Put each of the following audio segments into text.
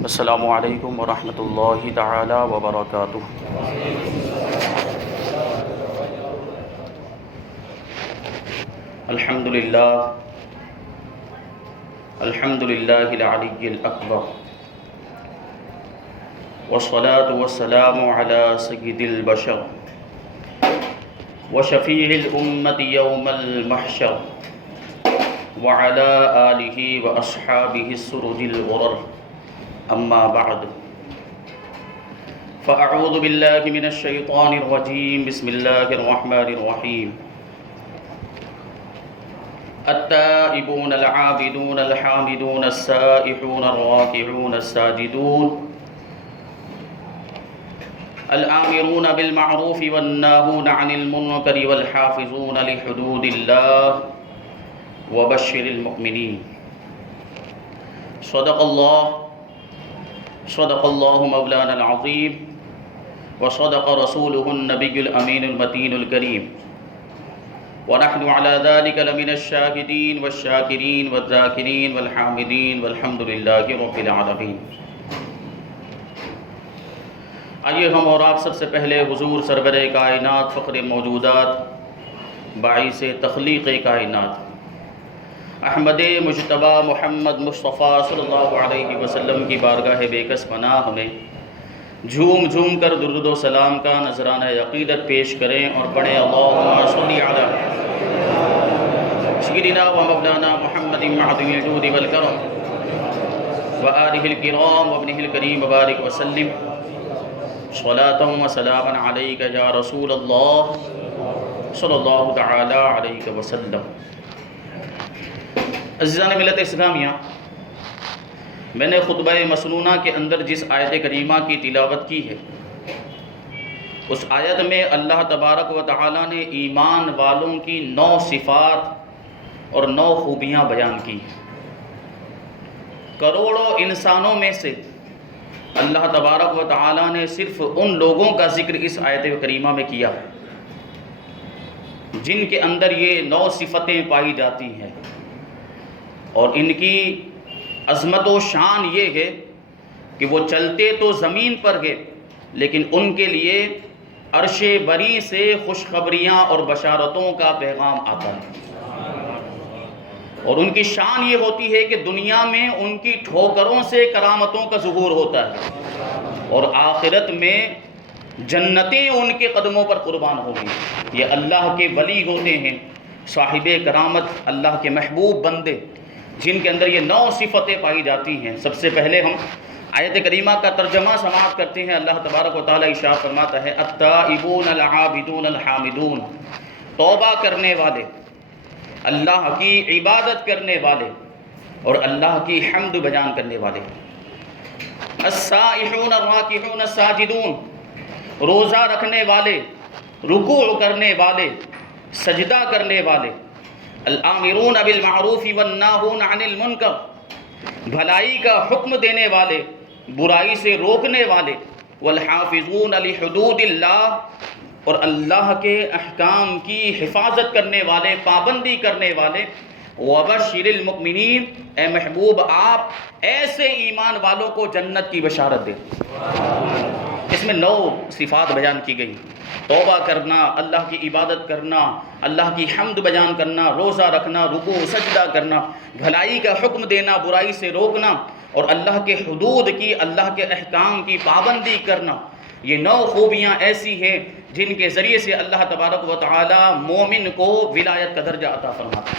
السلام علیکم ورحمۃ اللہ تعالی وبرکاتہ۔ الحمد للہ العلی الاکبر، والصلاة والسلام علی سید البشر وشفیع الامة یوم المحشر وعلى آلہ واصحابہ السرج الغرر، اما بعد فاعوذ باللہ من الشیطان الرجیم، بسم اللہ الرحمن الرحیم۔ التائبون العابدون الحامدون السائحون الراكعون الساجدون الآمرون بالمعروف والناهون عن المنكر والحافظون لحدود الله وبشر المؤمنين۔ صدق الله مولانا العظيم، وصدق رسوله النبي الأمين المتين الكريم، ونحن على ذلك لمن الشاهدين والشاكرين والذاكرين والحامدين والحمد لله رب العالمين۔ آئیے ہم اور آپ سب سے پہلے حضور سرور کائنات، فخر موجودات، باعث تخلیق کائنات، احمد مجتبی محمد مصطفیٰ صلی اللہ علیہ وسلم کی بارگاہ بے کس پناہ میں جھوم جھوم کر درود و سلام کا نذرانہ عقیدت پیش کریں اور پڑھیں اللہم صلی علی سیدنا و مولانا محمد معظم الجود والکرم وآلہ الکرام وابنہ الکریم وبارک وسلم صلاۃ و سلاما علیک یا رسول اللہ صلی اللہ تعالی علیہ وسلم۔ عزیزان ملت اسلامیہ، میں نے خطبہ مسنونہ کے اندر جس آیت کریمہ کی تلاوت کی ہے، اس آیت میں اللہ تبارک و تعالی نے ایمان والوں کی 9 صفات اور 9 خوبیاں بیان کی ہیں۔ کروڑوں انسانوں میں سے اللہ تبارک و تعالی نے صرف ان لوگوں کا ذکر اس آیت کریمہ میں کیا ہے جن کے اندر یہ 9 صفتیں پائی جاتی ہیں، اور ان کی عظمت و شان یہ ہے کہ وہ چلتے تو زمین پر ہے، لیکن ان کے لیے عرش بری سے خوشخبریاں اور بشارتوں کا پیغام آتا ہے، اور ان کی شان یہ ہوتی ہے کہ دنیا میں ان کی ٹھوکروں سے کرامتوں کا ظہور ہوتا ہے، اور آخرت میں جنتیں ان کے قدموں پر قربان ہوگی۔ یہ اللہ کے ولی ہوتے ہیں، صاحب کرامت، اللہ کے محبوب بندے، جن کے اندر یہ 9 صفتیں پائی جاتی ہیں۔ سب سے پہلے ہم آیت کریمہ کا ترجمہ سماعت کرتے ہیں۔ اللہ تبارک و تعالی ارشاد فرماتا ہے التائبون العابدون الحامدون، توبہ کرنے والے، اللہ کی عبادت کرنے والے اور اللہ کی حمد بیان کرنے والے، السائحون الراکعون الساجدون، روزہ رکھنے والے، رکوع کرنے والے، سجدہ کرنے والے، الآمرون بالمعروف والناہون عن المنکر، بھلائی کا حکم دینے والے، برائی سے روکنے والے، والحافظون لحدود اللہ، اور اللہ کے احکام کی حفاظت کرنے والے، پابندی کرنے والے، وبشر المؤمنین، اے محبوب آپ ایسے ایمان والوں کو جنت کی بشارت دیں۔ اس میں 9 صفات بیان کی گئی: توبہ کرنا، اللہ کی عبادت کرنا، اللہ کی حمد بیان کرنا، روزہ رکھنا، رکوع سجدہ کرنا، بھلائی کا حکم دینا، برائی سے روکنا، اور اللہ کے حدود کی، اللہ کے احکام کی پابندی کرنا۔ یہ 9 خوبیاں ایسی ہیں جن کے ذریعے سے اللہ تبارک و تعالی مومن کو ولایت کا درجہ عطا فرماتا ہے۔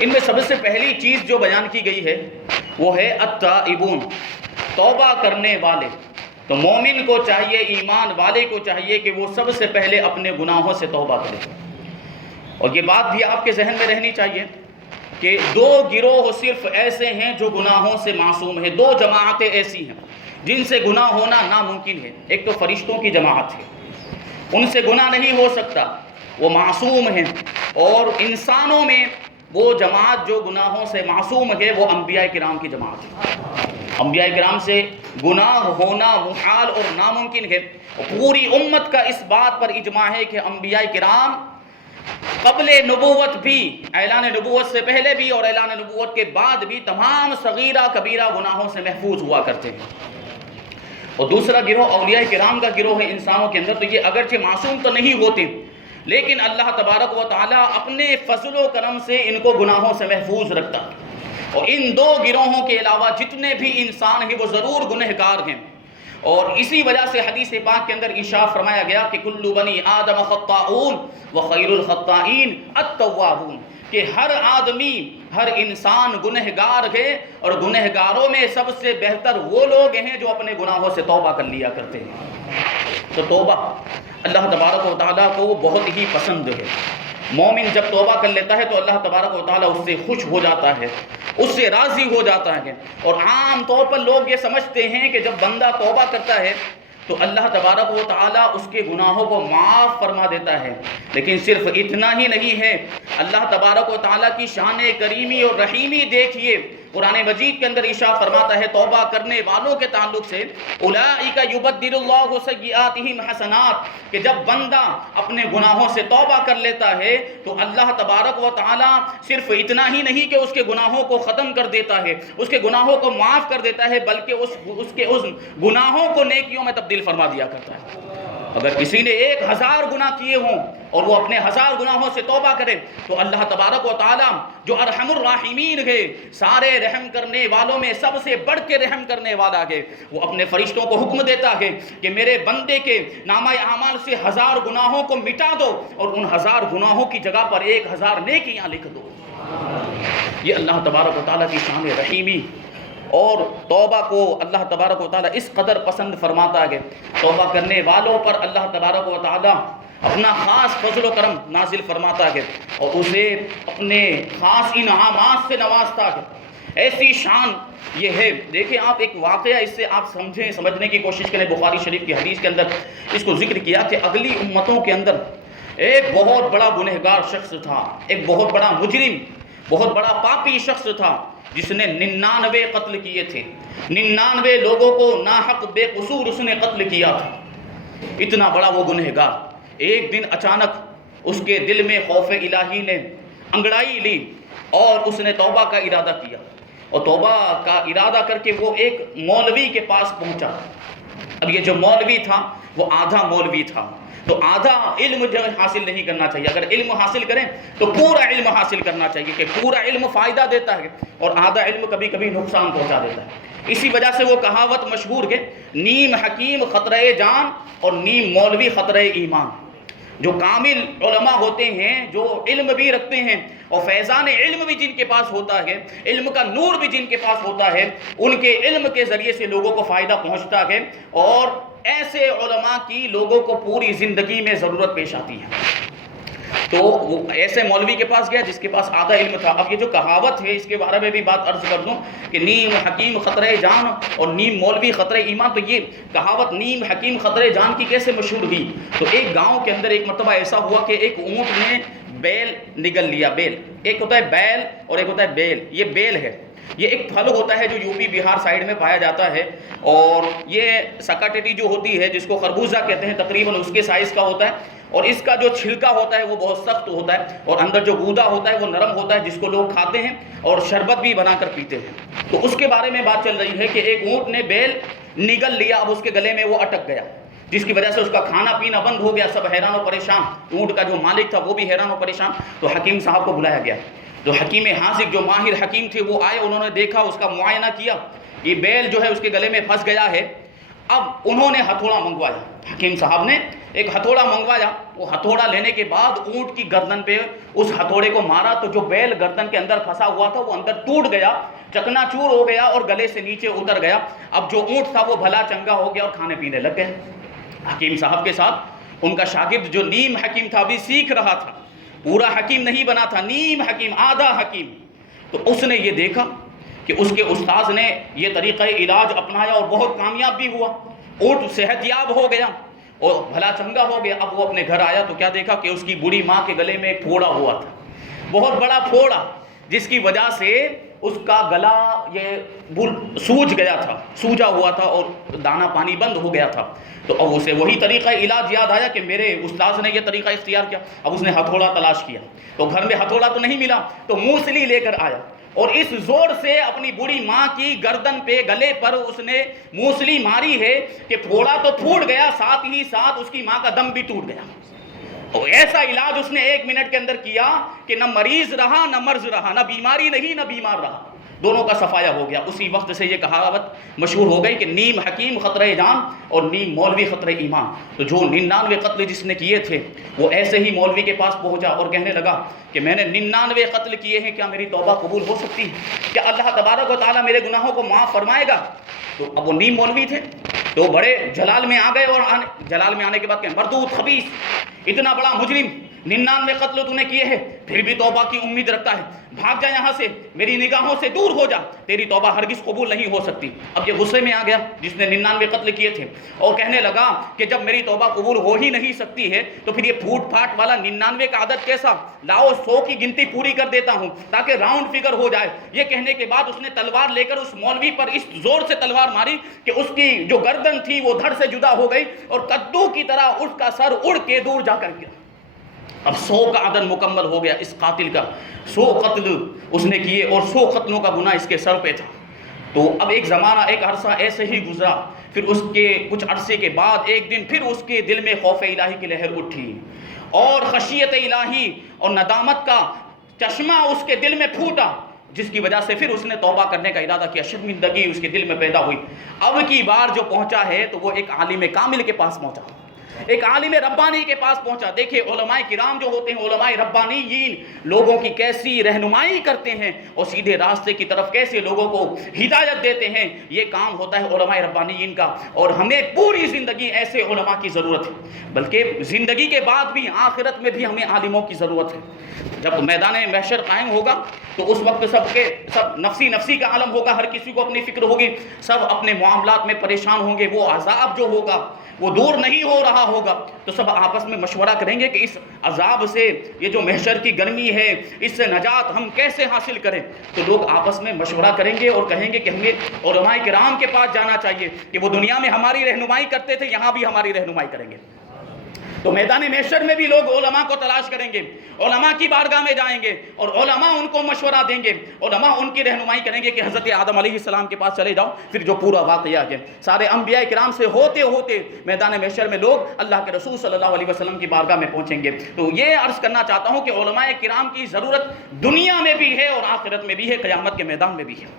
ان میں سب سے پہلی چیز جو بیان کی گئی ہے وہ ہے التائبون، توبہ کرنے والے۔ تو مومن کو چاہیے، ایمان والے کو چاہیے کہ وہ سب سے پہلے اپنے گناہوں سے توبہ کرے۔ اور یہ بات بھی آپ کے ذہن میں رہنی چاہیے کہ 2 گروہ صرف ایسے ہیں جو گناہوں سے معصوم ہیں، 2 جماعتیں ایسی ہیں جن سے گناہ ہونا ناممکن ہے۔ ایک تو فرشتوں کی جماعت ہے، ان سے گناہ نہیں ہو سکتا، وہ معصوم ہیں۔ اور انسانوں میں وہ جماعت جو گناہوں سے معصوم ہے وہ انبیاء کرام کی جماعت ہے۔ انبیاء کرام سے گناہ ہونا محال اور ناممکن ہے۔ پوری امت کا اس بات پر اجماع ہے کہ انبیاء کرام قبل نبوت بھی، اعلان نبوت سے پہلے بھی اور اعلان نبوت کے بعد بھی تمام صغیرہ کبیرہ گناہوں سے محفوظ ہوا کرتے ہیں۔ اور دوسرا گروہ اولیاء کرام کا گروہ ہے انسانوں کے اندر، تو یہ اگرچہ معصوم تو نہیں ہوتے لیکن اللہ تبارک و تعالیٰ اپنے فضل و کرم سے ان کو گناہوں سے محفوظ رکھتا ہے۔ اور ان دو گروہوں کے علاوہ جتنے بھی انسان ہیں وہ ضرور گنہگار ہیں، اور اسی وجہ سے حدیث پاک کے اندر ارشاد فرمایا گیا کہ کل بنی آدم خطاؤن وخیر الخطائین التوابون، کہ ہر آدمی، ہر انسان گنہگار ہے، اور گنہگاروں میں سب سے بہتر وہ لوگ ہیں جو اپنے گناہوں سے توبہ کر لیا کرتے ہیں۔ تو توبہ اللہ تبارک و تعالیٰ کو بہت ہی پسند ہے۔ مومن جب توبہ کر لیتا ہے تو اللہ تبارک و تعالیٰ اس سے خوش ہو جاتا ہے، اس سے راضی ہو جاتا ہے۔ اور عام طور پر لوگ یہ سمجھتے ہیں کہ جب بندہ توبہ کرتا ہے تو اللہ تبارک و تعالیٰ اس کے گناہوں کو معاف فرما دیتا ہے، لیکن صرف اتنا ہی نہیں ہے۔ اللہ تبارک و تعالیٰ کی شان کریمی اور رحیمی دیکھیے، قرآن مجید کے اندر ارشاد فرماتا ہے توبہ کرنے والوں کے تعلق سے، اولئک یبدل اللہ سیئاتہم حسنات، کہ جب بندہ اپنے گناہوں سے توبہ کر لیتا ہے تو اللہ تبارک و تعالیٰ صرف اتنا ہی نہیں کہ اس کے گناہوں کو ختم کر دیتا ہے، اس کے گناہوں کو معاف کر دیتا ہے، بلکہ اس کے گناہوں کو نیکیوں میں تبدیل فرما دیا کرتا ہے۔ اگر کسی نے 1000 گناہ کیے ہوں اور وہ اپنے 1000 گناہوں سے توبہ کرے تو اللہ تبارک و تعالیٰ جو ارحم الراحمین ہے، سارے رحم کرنے والوں میں سب سے بڑھ کے رحم کرنے والا ہے، وہ اپنے فرشتوں کو حکم دیتا ہے کہ میرے بندے کے نامہ اعمال سے 1000 گناہوں کو مٹا دو اور ان 1000 گناہوں کی جگہ پر 1000 نیکیاں لکھ دو۔ یہ اللہ تبارک و تعالیٰ کی شان رحیمی، اور توبہ کو اللہ تبارک و تعالیٰ اس قدر پسند فرماتا ہے، توبہ کرنے والوں پر اللہ تبارک و تعالیٰ اپنا خاص فضل و کرم نازل فرماتا ہے اور اسے اپنے خاص انعامات سے نوازتا ہے۔ ایسی شان یہ ہے۔ دیکھیں آپ ایک واقعہ اس سے آپ سمجھنے کی کوشش کریں۔ بخاری شریف کی حدیث کے اندر اس کو ذکر کیا کہ اگلی امتوں کے اندر ایک بہت بڑا گنہگار شخص تھا، ایک بہت بڑا مجرم، بہت بڑا پاپی شخص تھا، جس نے 99 قتل کیے تھے، 99 لوگوں کو ناحق بے قصور اس نے قتل کیا تھا۔ اتنا بڑا وہ گنہگار، ایک دن اچانک اس کے دل میں خوف الہی نے انگڑائی لی اور اس نے توبہ کا ارادہ کیا، اور توبہ کا ارادہ کر کے وہ ایک مولوی کے پاس پہنچا۔ اب یہ جو مولوی تھا وہ آدھا مولوی تھا، تو آدھا علم جو حاصل نہیں کرنا چاہیے، اگر علم حاصل کریں تو پورا علم حاصل کرنا چاہیے کہ پورا علم فائدہ دیتا ہے، اور آدھا علم کبھی کبھی نقصان پہنچا دیتا ہے۔ اسی وجہ سے وہ کہاوت مشہور ہے، نیم حکیم خطرہ جان اور نیم مولوی خطرہ ایمان۔ جو کامل علماء ہوتے ہیں، جو علم بھی رکھتے ہیں اور فیضان علم بھی جن کے پاس ہوتا ہے، علم کا نور بھی جن کے پاس ہوتا ہے، ان کے علم کے ذریعے سے لوگوں کو فائدہ پہنچتا ہے، اور ایسے علماء کی لوگوں کو پوری زندگی میں ضرورت پیش آتی ہے۔ تو وہ ایسے مولوی کے پاس گیا جس کے پاس آدھا علم تھا۔ اب یہ جو کہاوت ہے اس کے بارے میں بھی بات عرض کر دوں کہ نیم حکیم خطرہ جان اور نیم مولوی خطرہ ایمان، تو یہ کہاوت نیم حکیم خطرہ جان کی کیسے مشہور ہوئی؟ تو ایک گاؤں کے اندر ایک مرتبہ ایسا ہوا کہ ایک اونٹ نے بیل نگل لیا۔ بیل ایک ہوتا ہے بیل اور ایک ہوتا ہے بیل۔ یہ بیل ہے، یہ ایک پھل ہوتا ہے جو یو پی بہار سائیڈ میں پایا جاتا ہے، اور یہ سکاٹیٹی جو ہوتی ہے جس کو خربوزہ کہتے ہیں، تقریباً اس کے سائز کا ہوتا ہے، اور اس کا جو چھلکا ہوتا ہے وہ بہت سخت ہوتا ہے، اور اندر جو گودا ہوتا ہے وہ نرم ہوتا ہے، جس کو لوگ کھاتے ہیں اور شربت بھی بنا کر پیتے ہیں۔ تو اس کے بارے میں بات چل رہی ہے کہ ایک اونٹ نے بیل نگل لیا، اب اس کے گلے میں وہ اٹک گیا، جس کی وجہ سے اس کا کھانا پینا بند ہو گیا، سب حیران و پریشان، اونٹ کا جو مالک تھا وہ بھی حیران و پریشان۔ تو حکیم صاحب کو بلایا گیا، جو حکیم حاذق جو ماہر حکیم تھے وہ آئے، انہوں نے دیکھا، اس کا معائنہ کیا، یہ بیل جو ہے اس کے گلے میں پھنس گیا ہے۔ اب انہوں نے ہتھوڑا منگوایا، حکیم صاحب نے ایک ہتھوڑا منگوایا، وہ ہتھوڑا لینے کے بعد اونٹ کی گردن پہ اس ہتھوڑے کو مارا تو جو بیل گردن کے اندر پھنسا ہوا تھا وہ اندر ٹوٹ گیا، چکنا چور ہو گیا اور گلے سے نیچے اتر گیا۔ اب جو اونٹ تھا وہ بھلا چنگا ہو گیا اور کھانے پینے لگ گئے۔ حکیم صاحب کے ساتھ ان کا شاگرد جو نیم حکیم تھا ابھی سیکھ رہا تھا، پورا حکیم نہیں بنا تھا، نیم حکیم، آدھا حکیم۔ تو اس نے یہ دیکھا کہ اس کے استاذ نے یہ طریقہ علاج اپنایا اور بہت کامیاب بھی ہوا، اونٹ صحت یاب ہو گیا اور بھلا چنگا ہو گیا۔ اب وہ اپنے گھر آیا تو کیا دیکھا کہ اس کی بوڑھی ماں کے گلے میں ایک پھوڑا ہوا تھا، بہت بڑا پھوڑا، جس کی وجہ سے اس کا گلا یہ سوج گیا تھا، سوجا ہوا تھا اور دانا پانی بند ہو گیا تھا. تو اب اسے وہی طریقہ علاج یاد آیا کہ میرے استاذ نے یہ طریقہ اختیار کیا. اب اس نے ہتھوڑا تلاش کیا تو گھر میں ہتھوڑا تو نہیں ملا، تو موسلی لے کر آیا اور اس زور سے اپنی بوڑھی ماں کی گردن پہ گلے پر اس نے موسلی ماری ہے کہ پھوڑا تو پھوٹ گیا، ساتھ ہی ساتھ اس کی ماں کا دم بھی ٹوٹ گیا. اور ایسا علاج اس نے 1 منٹ کے اندر کیا کہ نہ مریض رہا نہ مرض رہا، نہ بیماری نہیں نہ بیمار رہا، دونوں کا صفایا ہو گیا. اسی وقت سے یہ کہاوت مشہور ہو گئی کہ نیم حکیم خطرہ جان اور نیم مولوی خطرہ ایمان. تو جو 99 قتل جس نے کیے تھے وہ ایسے ہی مولوی کے پاس پہنچا اور کہنے لگا کہ میں نے 99 قتل کیے ہیں، کیا میری توبہ قبول ہو سکتی ہے؟ کیا اللہ تبارک و تعالیٰ میرے گناہوں کو معاف فرمائے گا؟ تو اب وہ نیم مولوی تھے تو بڑے جلال میں آ گئے، اور جلال میں آنے کے بعد کہ مردود خبیث، اتنا بڑا مجرم، 99 قتل تو نے کیے ہیں پھر بھی توبہ کی امید رکھتا ہے، بھاگ جا یہاں سے، میری نگاہوں سے دور ہو جا، تیری توبہ ہرگز قبول نہیں ہو سکتی. اب یہ غصے میں آ گیا جس نے 99 قتل کیے تھے اور کہنے لگا کہ جب میری توبہ قبول ہو ہی نہیں سکتی ہے تو پھر یہ پھوٹ پھاٹ والا 99 کا عدد کیسا؟ لاؤ 100 کی گنتی پوری کر دیتا ہوں تاکہ راؤنڈ فگر ہو جائے. یہ کہنے کے بعد اس نے تلوار لے کر اس مولوی پر اس زور سے تلوار ماری کہ اس کی جو گردن تھی وہ دھڑ سے جدا ہو گئی اور کدو کی طرح اس کا سر اڑ کے دور جا کر گیا. اب 100 کا عدد مکمل ہو گیا اس قاتل کا، 100 قتل اس نے کیے اور 100 قتلوں کا گناہ اس کے سر پہ تھا. تو اب ایک زمانہ، ایک عرصہ ایسے ہی گزرا. پھر اس کے کچھ عرصے کے بعد ایک دن پھر اس کے دل میں خوف الہی کی لہر اٹھی اور خشیت الہی اور ندامت کا چشمہ اس کے دل میں پھوٹا، جس کی وجہ سے پھر اس نے توبہ کرنے کا ارادہ کیا. شرمندگی اس کے دل میں پیدا ہوئی. اب کی بار جو پہنچا ہے تو وہ ایک عالم کامل کے پاس پہنچا، ایک عالم ربانی کے پاس پہنچا. دیکھیں علماء کرام جو ہوتے ہیں، علماء ربانیین، لوگوں کی کیسی رہنمائی کرتے ہیں اور سیدھے راستے کی طرف کیسے لوگوں کو ہدایت دیتے ہیں. یہ کام ہوتا ہے علماء ربانیین کا، اور ہمیں پوری زندگی ایسے علماء کی ضرورت ہے، بلکہ زندگی کے بعد بھی آخرت میں بھی ہمیں عالموں کی ضرورت ہے. جب میدان محشر قائم ہوگا تو اس وقت سب نفسی نفسی کا عالم ہوگا، ہر کسی کو اپنی فکر ہوگی، سب اپنے معاملات میں پریشان ہوں گے. وہ عذاب جو ہوگا وہ دور نہیں ہو رہا ہوگا تو سب آپس میں مشورہ کریں گے کہ اس عذاب سے، یہ جو محشر کی گرمی ہے، اس سے نجات ہم کیسے حاصل کریں. تو لوگ آپس میں مشورہ کریں گے اور کہیں گے کہ ہمیں علماء کرام کے پاس جانا چاہیے کہ وہ دنیا میں ہماری رہنمائی کرتے تھے، یہاں بھی ہماری رہنمائی کریں گے. تو میدان محشر میں بھی لوگ علماء کو تلاش کریں گے، علماء کی بارگاہ میں جائیں گے اور علماء ان کو مشورہ دیں گے، علماء ان کی رہنمائی کریں گے کہ حضرت آدم علیہ السلام کے پاس چلے جاؤ. پھر جو پورا واقعہ ہے سارے انبیاء کرام سے ہوتے ہوتے میدان محشر میں لوگ اللہ کے رسول صلی اللہ علیہ وسلم کی بارگاہ میں پہنچیں گے. تو یہ عرض کرنا چاہتا ہوں کہ علماء کرام کی ضرورت دنیا میں بھی ہے اور آخرت میں بھی ہے، قیامت کے میدان میں بھی ہے.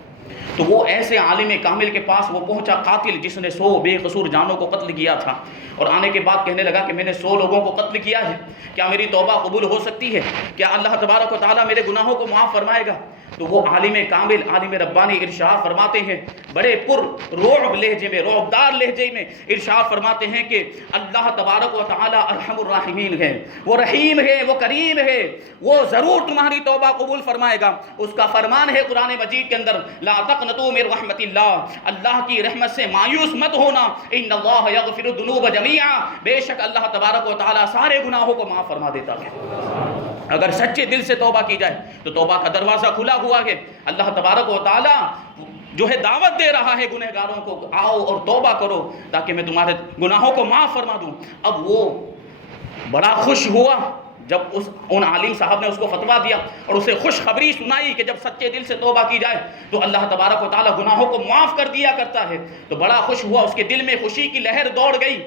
تو وہ ایسے عالم کامل کے پاس وہ پہنچا، قاتل جس نے 100 بے قصور جانوں کو قتل کیا تھا، اور آنے کے بعد کہنے لگا کہ میں نے 100 لوگوں کو قتل کیا ہے، کیا میری توبہ قبول ہو سکتی ہے؟ کیا اللہ تبارک و تعالیٰ میرے گناہوں کو معاف فرمائے گا؟ تو وہ عالم کامل، عالم ربانی ارشاد فرماتے ہیں بڑے پر رعب لہجے میں، رعبدار لہجے میں ارشاد فرماتے ہیں کہ اللہ تبارک و تعالیٰ ارحم الراحمین ہے، وہ رحیم ہے، وہ کریم ہے، وہ ضرور تمہاری توبہ قبول فرمائے گا. اس کا فرمان ہے قرآن مجید کے اندر، لا تقنطوا من رحمت اللہ، اللہ کی رحمت سے مایوس مت ہونا، ان اللہ یغفر الذنوب جمیعا، بے شک اللہ تبارک و تعالیٰ سارے گناہوں کو معاف فرما دیتا ہے. اگر سچے دل سے توبہ کی جائے تو توبہ کا دروازہ کھلا ہوا ہے. اللہ تبارک و تعالیٰ جو ہے دعوت دے رہا ہے گنہگاروں کو، آؤ اور توبہ کرو تاکہ میں تمہارے گناہوں کو معاف فرما دوں. اب وہ بڑا خوش ہوا جب ان عالم صاحب نے اس کو فتویٰ دیا اور اسے خوشخبری سنائی کہ جب سچے دل سے توبہ کی جائے تو اللہ تبارک و تعالیٰ گناہوں کو معاف کر دیا کرتا ہے. تو بڑا خوش ہوا، اس کے دل میں خوشی کی لہر دوڑ گئی.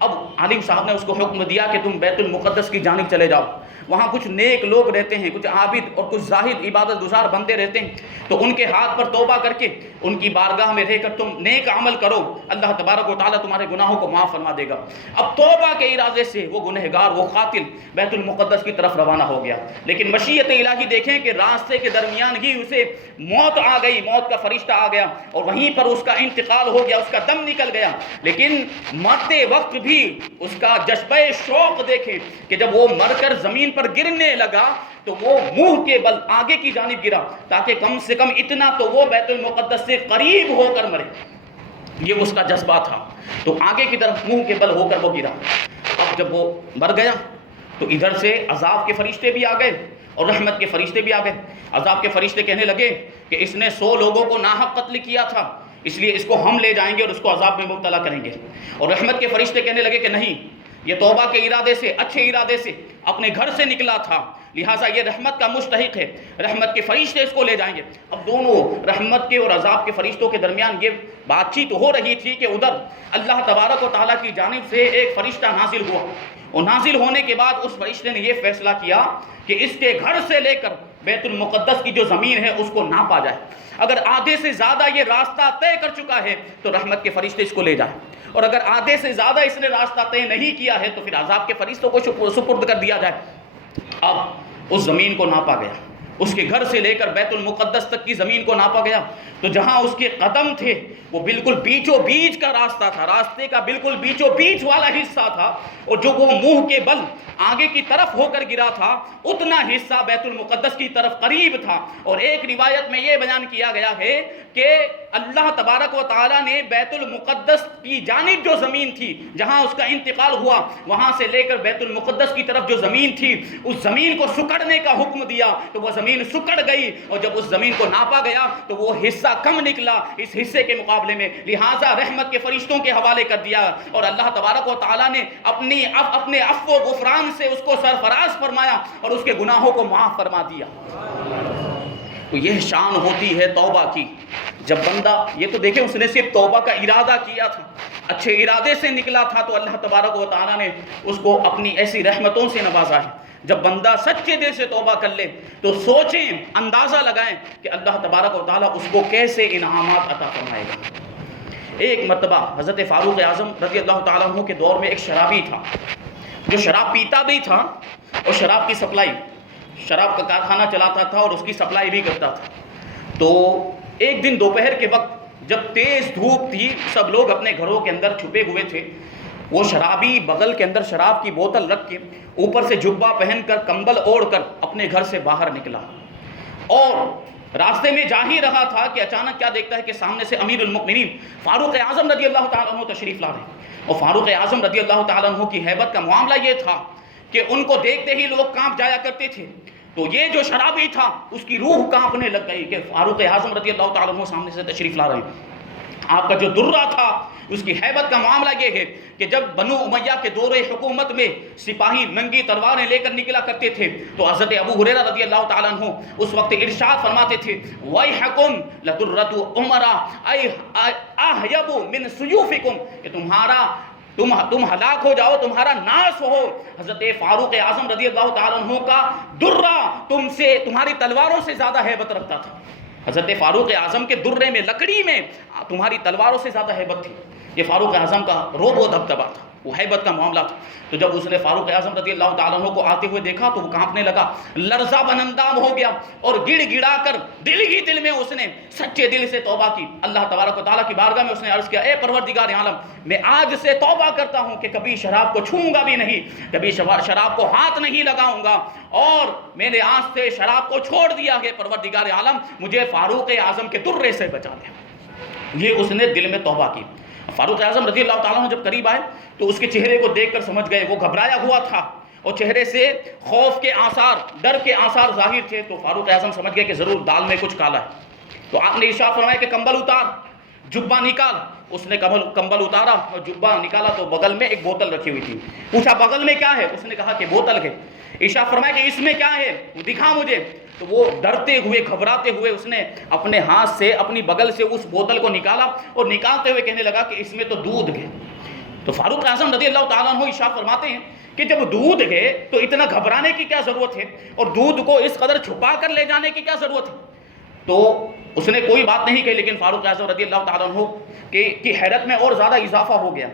اب عالم صاحب نے اس کو حکم دیا کہ تم بیت المقدس کی جانب چلے جاؤ، وہاں کچھ نیک لوگ رہتے ہیں، کچھ عابد اور کچھ زاہد عبادت گزار بندے رہتے ہیں، تو ان کے ہاتھ پر توبہ کر کے ان کی بارگاہ میں رہ کر تم نیک عمل کرو، اللہ تبارک و تعالیٰ تمہارے گناہوں کو معاف فرما دے گا. اب توبہ کے ارادے سے وہ گنہگار، وہ قاتل بیت المقدس کی طرف روانہ ہو گیا. لیکن مشیت الہی دیکھیں کہ راستے کے درمیان ہی اسے موت آ گئی، موت کا فرشتہ آ گیا اور وہیں پر اس کا انتقال ہو گیا، اس کا دم نکل گیا. لیکن مرتے وقت بھی اس کا جذبہ شوق دیکھیں کہ جب وہ مر کر زمین پر گرنے لگا تو وہ منہ کے بل آگے کی جانب گرا تاکہ کم سے کم اتنا تو وہ بیت المقدس سے قریب ہو کر مرے. یہ اس کا جذبہ تھا. تو آگے کی طرف منہ کے بل ہو کر وہ گرا. اب جب وہ مر گیا تو ادھر سے عذاب کے فرشتے بھی آ گئے اور رحمت کے فرشتے بھی آ گئے. عذاب کے فرشتے کہنے لگے کہ اس نے 100 لوگوں کو ناحق قتل کیا تھا، اس لیے اس کو ہم لے جائیں گے اور اس کو عذاب میں مبتلا کریں گے. اور رحمت کے فرشتے کہنے لگے کہ نہیں، یہ توبہ کے ارادے سے، اچھے ارادے سے اپنے گھر سے نکلا تھا، لہٰذا یہ رحمت کا مستحق ہے، رحمت کے فرشتے اس کو لے جائیں گے. اب دونوں رحمت کے اور عذاب کے فرشتوں کے درمیان یہ بات چیت ہو رہی تھی کہ ادھر اللہ تبارک و تعالیٰ کی جانب سے ایک فرشتہ نازل ہوا، اور نازل ہونے کے بعد اس فرشتے نے یہ فیصلہ کیا کہ اس کے گھر سے لے کر بیت المقدس کی جو زمین ہے اس کو ناپا جائے. اگر آدھے سے زیادہ یہ راستہ طے کر چکا ہے تو رحمت کے فرشتے اس کو لے جائیں، اور اگر آدھے سے زیادہ اس نے راستہ طے نہیں کیا ہے تو پھر عذاب کے فرشتوں کو سپرد کر دیا جائے. اب اس زمین کو ناپا گیا، اس کے گھر سے لے کر بیت المقدس تک کی زمین کو ناپا گیا، تو جہاں اس کے قدم تھے وہ بالکل بیچوں بیچ کا راستہ تھا، راستے کا بالکل بیچوں بیچ والا حصہ تھا، اور جو وہ منہ کے بل آگے کی طرف ہو کر گرا تھا اتنا حصہ بیت المقدس کی طرف قریب تھا. اور ایک روایت میں یہ بیان کیا گیا ہے کہ اللہ تبارک و تعالیٰ نے بیت المقدس کی جانب جو زمین تھی جہاں اس کا انتقال ہوا، وہاں سے لے کر بیت المقدس کی طرف جو زمین تھی اس زمین کو سکڑنے کا حکم دیا، تو وہ زمین سکڑ گئی، اور جب اس زمین کو ناپا گیا تو وہ حصہ کم نکلا اس حصے کے مقابلے میں، لہٰذا رحمت کے فرشتوں کے حوالے کر دیا، اور اللہ تبارک و تعالیٰ نے اپنے عفو و غفران سے اس کو سرفراز فرمایا اور اس کے گناہوں کو معاف فرما دیا. تو یہ شان ہوتی ہے توبہ کی. جب بندہ، یہ تو دیکھیں اس نے صرف توبہ کا ارادہ کیا تھا، اچھے ارادے سے نکلا تھا، تو اللہ تبارک و تعالیٰ نے اس کو اپنی ایسی رحمتوں سے نوازا ہے. جب بندہ سچے دل سے توبہ کر لے تو سوچیں، اندازہ لگائیں کہ اللہ تبارک و تعالیٰ اس کو کیسے انعامات عطا فرمائے گا. ایک مرتبہ حضرت فاروق اعظم رضی اللہ تعالیٰ عنہ کے دور میں ایک شرابی تھا جو شراب پیتا بھی تھا اور شراب کی سپلائی، شراب کا کارخانہ چلاتا تھا اور اس کی سپلائی بھی کرتا تھا. تو ایک دن دوپہر کے وقت جب تیز دھوپ تھی، سب لوگ اپنے گھروں کے اندر چھپے ہوئے تھے، وہ شرابی بغل کے اندر شراب کی بوتل رکھ کے اوپر سے جبہ پہن کر کمبل اوڑھ کر اپنے گھر سے باہر نکلا، اور راستے میں جا ہی رہا تھا کہ اچانک کیا دیکھتا ہے کہ سامنے سے امیر المؤمنین فاروق اعظم رضی اللہ تعالیٰ عنہ تشریف لا رہے ہیں. اور فاروق اعظم رضی اللہ تعالیٰ عنہ کی ہیبت کا معاملہ یہ تھا کہ ان کو دیکھتے ہی لوگ کانپ جایا کرتے تھے. تو یہ جو شرابی تھا اس کی روح کانپنے لگ گئی کہ فاروق اعظم رضی اللہ تعالیٰ عنہ سامنے سے تشریف لا رہے ہیں. آپ کا جو درہ تھا اس کی ہیبت کا معاملہ یہ ہے کہ جب بنو امیہ کے دور حکومت میں سپاہی ننگی تلواریں لے کر نکلا کرتے تھے تو حضرت ابو ہریرہ رضی اللہ تعالیٰ عنہ اس وقت ارشاد فرماتے تھے وَيْحَكُمْ لَدُرَّةُ عُمَرَ أَحْيَبُ مِنْ سُيُوفِكُمْ، کہ تم ہلاک ہو جاؤ، تمہارا ناس ہو. حضرت فاروق اعظم رضی اللہ تعالیٰ عنہ کا درہ تمہاری تلواروں سے زیادہ ہیبت رکھتا تھا. حضرت فاروق اعظم کے درے میں، لکڑی میں تمہاری تلواروں سے زیادہ ہیبت تھی. یہ فاروق اعظم کا روب و دبدبا تھا، وہ ہیبت کا معاملہ تھا. تو جب اس نے فاروق اعظم رضی اللہ تعالیٰ عنہ کو آتے ہوئے دیکھا تو وہ کانپنے لگا، لرزہ بنندام ہو گیا، اور گڑ گڑا کر دل ہی دل میں اس نے سچے دل سے توبہ کی. اللہ تبارک و تعالیٰ کی بارگاہ میں اس نے عرض کیا، اے پروردگار عالم، میں آج سے توبہ کرتا ہوں کہ کبھی شراب کو چھوؤں گا بھی نہیں، کبھی شراب کو ہاتھ نہیں لگاؤں گا، اور میں نے آج سے شراب کو چھوڑ دیا ہے. پروردگار عالم مجھے فاروق اعظم کے درے سے بچا لے. یہ اس نے دل میں توبہ کی. فاروق اعظم رضی اللہ تعالیٰ عنہ جب قریب آئے تو اس کے چہرے کو دیکھ کر سمجھ گئے وہ گھبرایا ہوا تھا اور چہرے سے خوف کے آثار، ڈر کے آثار ظاہر تھے. تو فاروق اعظم سمجھ گئے کہ ضرور دال میں کچھ کالا ہے. تو آپ نے ارشاد فرمایا کہ کمبل اتار، جبہ نکال. اس نے کمبل اتارا اور جبہ نکالا تو بغل میں ایک بوتل رکھی ہوئی تھی. پوچھا بغل میں کیا ہے؟ اس نے کہا کہ بوتل ہے. ارشاد فرمایا کہ اس میں کیا ہے؟ دکھا مجھے. تو وہ ڈرتے ہوئے گھبراتے ہوئے اس نے اپنے ہاتھ سے اپنی بغل سے اس بوتل کو نکالا اور نکالتے ہوئے کہنے لگا کہ اس میں تو دودھ ہے. تو فاروق اعظم رضی اللہ تعالیٰ عنہ ارشاد فرماتے ہیں کہ جب دودھ ہے تو اتنا گھبرانے کی کیا ضرورت ہے، اور دودھ کو اس قدر چھپا کر لے جانے کی کیا ضرورت ہے. تو اس نے کوئی بات نہیں کہی، لیکن فاروق اعظم رضی اللہ تعالیٰ عنہ کی حیرت میں اور زیادہ اضافہ ہو گیا.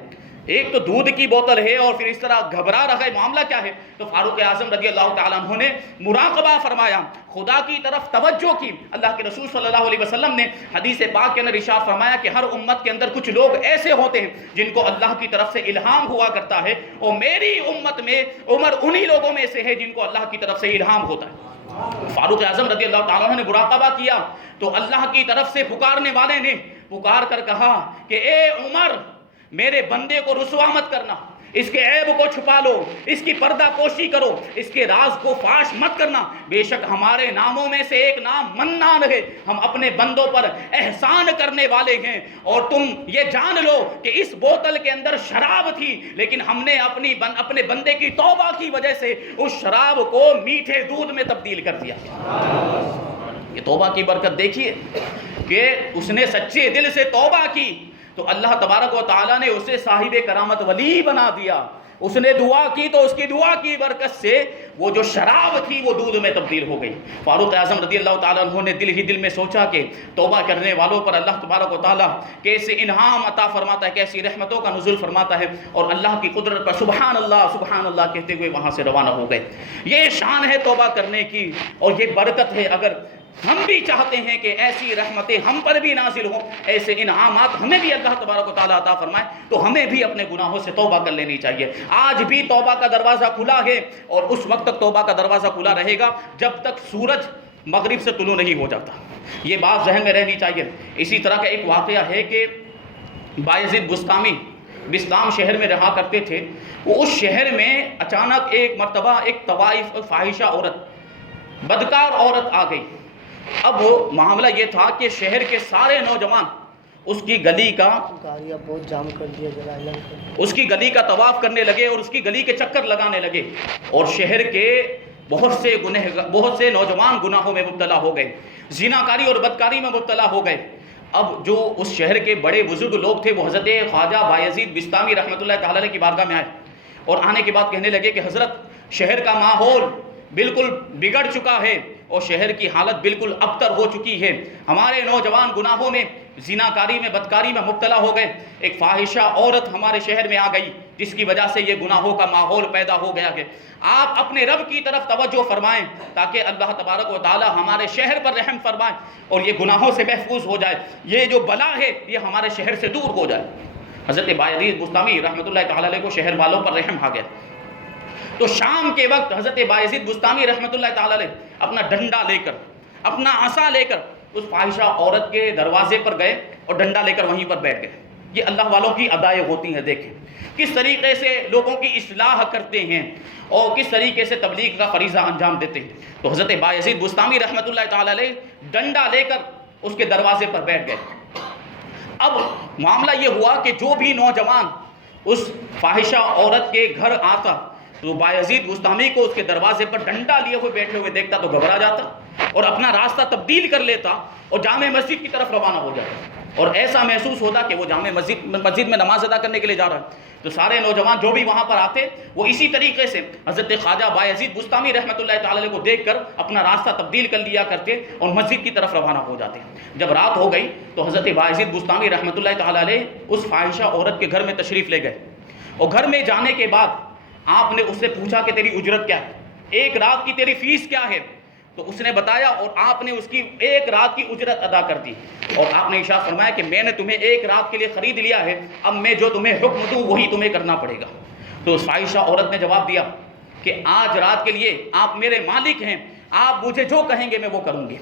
ایک تو دودھ کی بوتل ہے اور پھر اس طرح گھبرا رہا ہے، معاملہ کیا ہے؟ تو فاروق اعظم رضی اللہ تعالیٰ عنہ نے مراقبہ فرمایا، خدا کی طرف توجہ کی. اللہ کے رسول صلی اللہ علیہ وسلم نے حدیث پاک کے اندر ارشاد فرمایا کہ ہر امت کے اندر کچھ لوگ ایسے ہوتے ہیں جن کو اللہ کی طرف سے الہام ہوا کرتا ہے، اور میری امت میں عمر انہی لوگوں میں سے ہے جن کو اللہ کی طرف سے الہام ہوتا ہے. فاروق اعظم رضی اللہ تعالیٰ عنہ نے مراقبہ کیا تو اللہ کی طرف سے پکارنے والے نے پکار کر کہا کہ اے عمر، میرے بندے کو رسوا مت کرنا، اس کے عیب کو چھپا لو، اس کی پردہ پوشی کرو، اس کے راز کو فاش مت کرنا۔ بے شک ہمارے ناموں میں سے ایک نام منان ہے، ہم اپنے بندوں پر احسان کرنے والے ہیں، اور تم یہ جان لو کہ اس بوتل کے اندر شراب تھی، لیکن ہم نے اپنے بندے کی توبہ کی وجہ سے اس شراب کو میٹھے دودھ میں تبدیل کر دیا۔ یہ توبہ کی برکت دیکھیے کہ اس نے سچے دل سے توبہ کی تو اللہ تبارک و تعالیٰ نے اسے صاحب کرامت ولی بنا دیا۔ اس نے دعا کی تو اس کی دعا کی برکت سے وہ جو شراب تھی وہ دودھ میں تبدیل ہو گئی۔ فاروق اعظم رضی اللہ تعالیٰ عنہ نے دل ہی دل میں سوچا کہ توبہ کرنے والوں پر اللہ تبارک و تعالیٰ کیسے انعام عطا فرماتا ہے، کیسی رحمتوں کا نزول فرماتا ہے، اور اللہ کی قدرت پر سبحان اللہ کہتے ہوئے وہاں سے روانہ ہو گئے۔ یہ شان ہے توبہ کرنے کی، اور یہ برکت ہے۔ اگر ہم بھی چاہتے ہیں کہ ایسی رحمتیں ہم پر بھی نازل ہوں، ایسے انعامات ہمیں بھی اللہ تبارک و تعالیٰ عطا فرمائے، تو ہمیں بھی اپنے گناہوں سے توبہ کر لینی چاہیے۔ آج بھی توبہ کا دروازہ کھلا ہے، اور اس وقت تک توبہ کا دروازہ کھلا رہے گا جب تک سورج مغرب سے طلوع نہیں ہو جاتا۔ یہ بات ذہن میں رہنی چاہیے۔ اسی طرح کا ایک واقعہ ہے کہ بایزید بسطامی بسطام شہر میں رہا کرتے تھے۔ وہ اس شہر میں اچانک ایک مرتبہ ایک طوائف فاحشہ عورت، بدکار عورت آ گئی۔ اب معاملہ یہ تھا کہ شہر کے سارے نوجوان اس کی گلی کا بہت جام کر دیا، اس کی گلی کا طواف کرنے لگے اور اس کی گلی کے چکر لگانے لگے، اور شہر کے بہت سے نوجوان گناہوں میں مبتلا ہو گئے، زناکاری اور بدکاری میں مبتلا ہو گئے۔ اب جو اس شہر کے بڑے بزرگ لوگ تھے وہ حضرت خواجہ بایزید بسطامی رحمۃ اللہ تعالی علیہ کی بارگاہ میں آئے، اور آنے کے بعد کہنے لگے کہ حضرت، شہر کا ماحول بالکل بگڑ چکا ہے اور شہر کی حالت بالکل ابتر ہو چکی ہے، ہمارے نوجوان گناہوں میں، زناکاری میں، بدکاری میں مبتلا ہو گئے، ایک فاحشہ عورت ہمارے شہر میں آ گئی جس کی وجہ سے یہ گناہوں کا ماحول پیدا ہو گیا ہے۔ آپ اپنے رب کی طرف توجہ فرمائیں تاکہ اللہ تبارک و تعالی ہمارے شہر پر رحم فرمائے اور یہ گناہوں سے محفوظ ہو جائے، یہ جو بلا ہے یہ ہمارے شہر سے دور ہو جائے۔ حضرت بایزید بسطامی رحمۃ اللہ تعالی علیہ کو شہر والوں پر رحم آ گیا، تو شام کے وقت حضرت بایزید بسطامی رحمۃ اللہ تعالی علیہ اپنا ڈنڈا لے کر، اپنا عصا لے کر اس فاحشہ عورت کے دروازے پر گئے اور ڈنڈا لے کر وہیں پر بیٹھ گئے۔ یہ اللہ والوں کی ادائیں ہوتی ہیں۔ دیکھیں کس طریقے سے لوگوں کی اصلاح کرتے ہیں اور کس طریقے سے تبلیغ کا فریضہ انجام دیتے ہیں۔ تو حضرت بایزید بسطامی رحمۃ اللہ تعالی علیہ ڈنڈا لے کر اس کے دروازے پر بیٹھ گئے۔ اب معاملہ یہ ہوا کہ جو بھی نوجوان اس فاحشہ عورت کے گھر آتا تو بایزید بسطامی کو اس کے دروازے پر ڈنڈا لیے ہوئے بیٹھے ہوئے دیکھتا تو گھبرا جاتا اور اپنا راستہ تبدیل کر لیتا اور جامع مسجد کی طرف روانہ ہو جاتا، اور ایسا محسوس ہوتا کہ وہ جامع مسجد میں نماز ادا کرنے کے لیے جا رہا ہے۔ تو سارے نوجوان جو بھی وہاں پر آتے وہ اسی طریقے سے حضرت خواجہ بایزید بسطامی رحمۃ اللہ تعالی علیہ کو دیکھ کر اپنا راستہ تبدیل کر لیا کرتے اور مسجد کی طرف روانہ ہو جاتے۔ جب رات ہو گئی تو حضرت بایزید بسطامی رحمۃ اللہ تعالی علیہ اس فاحشہ عورت کے گھر میں تشریف لے گئے، اور گھر میں جانے کے بعد آپ نے اس سے پوچھا کہ تیری اجرت کیا ہے، ایک رات کی تیری فیس کیا ہے؟ تو اس نے بتایا اور آپ نے اس کی ایک رات کی اجرت ادا کر دی، اور آپ نے ارشاد فرمایا کہ میں نے تمہیں ایک رات کے لیے خرید لیا ہے، اب میں جو تمہیں حکم دوں وہی تمہیں کرنا پڑے گا۔ تو اس فاحشہ عورت نے جواب دیا کہ آج رات کے لیے آپ میرے مالک ہیں، آپ مجھے جو کہیں گے میں وہ کروں گی۔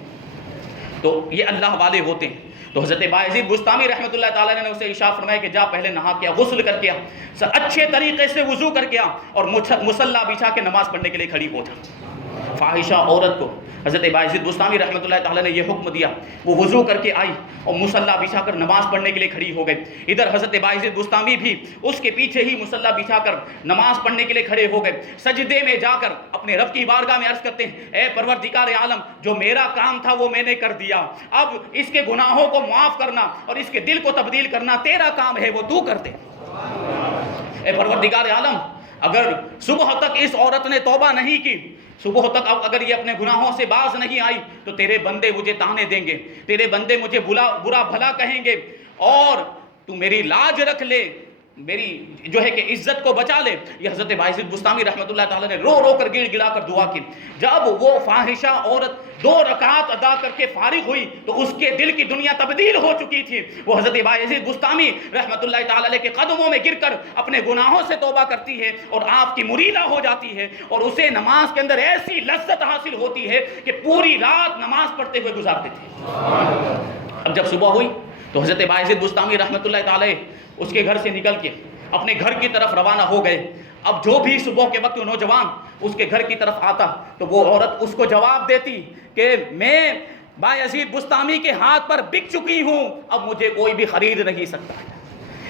تو یہ اللہ والے ہوتے ہیں۔ تو حضرت بایزید بسطامی رحمۃ اللہ تعالیٰ نے اسے ارشاد فرمایا کہ جا پہلے نہا کے غسل کر کے اچھے طریقے سے وضو کر کے اور مصلی بچھا کے نماز پڑھنے کے لیے کھڑی ہو جا۔ فاحشہ عورت کو حضرت بایزید بسطامی رحمۃ اللہ تعالیٰ نے یہ حکم دیا، وہ وضو کر کے آئی اور مصلی بچھا کر نماز پڑھنے کے لیے کھڑی ہو گئی۔ ادھر حضرت بایزید بسطامی بھی اس کے پیچھے ہی مصلی بچھا کر نماز پڑھنے کے لیے کھڑے ہو گئے، سجدے میں جا کر اپنے رب کی بارگاہ میں عرض کرتے ہیں، اے پروردگار عالم، جو میرا کام تھا وہ میں نے کر دیا، اب اس کے گناہوں کو معاف کرنا اور اس کے دل کو تبدیل کرنا تیرا کام ہے، وہ تو کر دے۔ اے پروردگار عالم، اگر صبح تک اس عورت نے توبہ نہیں کی، صبح تک اگر یہ اپنے گناہوں سے باز نہیں آئی تو تیرے بندے مجھے تانے دیں گے، تیرے بندے مجھے برا بھلا کہیں گے، اور تو میری لاج رکھ لے، میری جو ہے کہ عزت کو بچا لے۔ یہ حضرت بایزید بسطامی رحمۃ اللہ تعالیٰ نے رو رو کر گڑ گڑا کر دعا کی۔ جب وہ فاحشہ عورت 2 رکعات ادا کر کے فارغ ہوئی تو اس کے دل کی دنیا تبدیل ہو چکی تھی۔ وہ حضرت بایزید بسطامی رحمۃ اللہ تعالیٰ علیہ کے قدموں میں گر کر اپنے گناہوں سے توبہ کرتی ہے اور آپ کی مریدہ ہو جاتی ہے، اور اسے نماز کے اندر ایسی لذت حاصل ہوتی ہے کہ پوری رات نماز پڑھتے ہوئے گزارتے تھے۔ اب جب صبح ہوئی تو حضرت بایزید بسطامی رحمۃ اللہ تعالی اس کے گھر سے نکل کے اپنے گھر کی طرف روانہ ہو گئے. اب جو بھی صبح کے وقت نوجوان اس کے گھر کی طرف آتا تو وہ عورت اس کو جواب دیتی کہ میں بایزید بسطامی کے ہاتھ پر بک چکی ہوں، اب مجھے کوئی بھی خرید نہیں سکتا.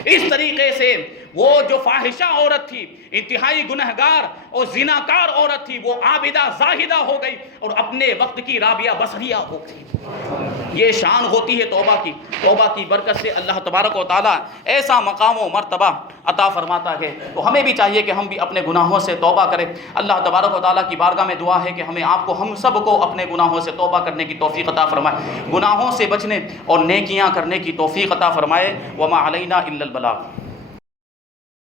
اس طریقے سے وہ جو فاحشہ عورت تھی، انتہائی گنہگار اور زناکار عورت تھی، وہ عابدہ زاہدہ ہو گئی اور اپنے وقت کی رابعہ بصریہ ہو گئی. یہ شان ہوتی ہے توبہ کی برکت سے اللہ تبارک و تعالیٰ ایسا مقام و مرتبہ عطا فرماتا ہے. تو ہمیں بھی چاہیے کہ ہم بھی اپنے گناہوں سے توبہ کریں. اللہ تبارک و تعالیٰ کی بارگاہ میں دعا ہے کہ ہم سب کو اپنے گناہوں سے توبہ کرنے کی توفیق عطا فرمائے، گناہوں سے بچنے اور نیکیاں کرنے کی توفیق عطا فرمائے. وما علینا الا البلاغ.